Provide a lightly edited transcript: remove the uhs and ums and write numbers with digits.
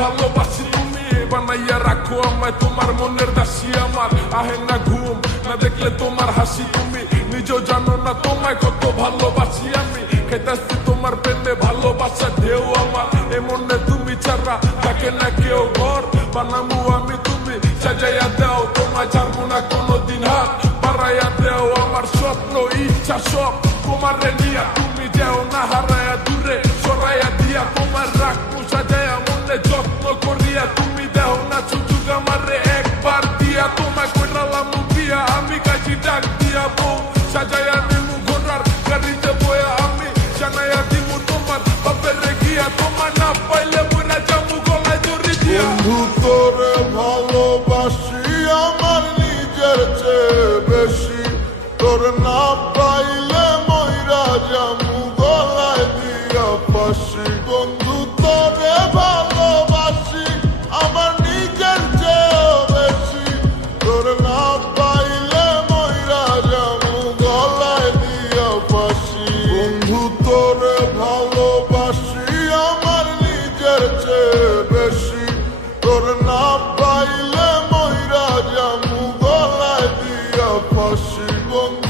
ভালোবাসি তুমি বানাইয়া রাখো আমায় তোমার মনের দাসী আমার আহে না ঘুম না দেখলে তোমার হাসি তুমি নিজেও জানো না তোমায় কত ভালোবাসি আমি খেতাছি তোমার প্রেমে ভালোবাসা ঢেউ আমার এ মনে তুমি ছাড়া থাকে না কেউ ঘর বানামু আমি তুমি সাজাইয়া দাও তোমায় ছাড়বো না কোনোদিন হাত বাড়াইয়া দেও আমার স্বপ্ন ইচ্ছা সব তোমার নিয়া তুমি যাও না হারায়া দূরে সরাইয়া দিয়া তোমার রাখবো সাজাইয়া মনে যত্ন করিয়া তুমি দেও না সুযোগ আমারে একবার দিয়া তোমায় কইরালাম দিয়া আমি কাছে ডাক দিয়া বউ সাজাইয়া নিমু ঘোড়ার গাড়িতে বয়া আমি জানাইয়া দিমু তোমার বাপের গিয়া তোমার না পাইলে বুড়া জামু গলায় দড়ি দিয়া বন্ধু তোরে ভালোবাসি আমার নিজের চেয়ে বেশি তোর না পাইলে মইরা জামু গলায় দিয়া ফাঁসি বন্ধু তোরে ভালোবাসি আমার নিজের চেয়ে বেশি তোর না পাইলে মইরা জামু গলায় দিয়া ফাঁসি বন্ধু তোরে ভালোবাসি আমার নিজের চেয়ে বেশি তোর না পাইলে মইরা জামু গলায় দিয়া ফাঁসি বন্ধু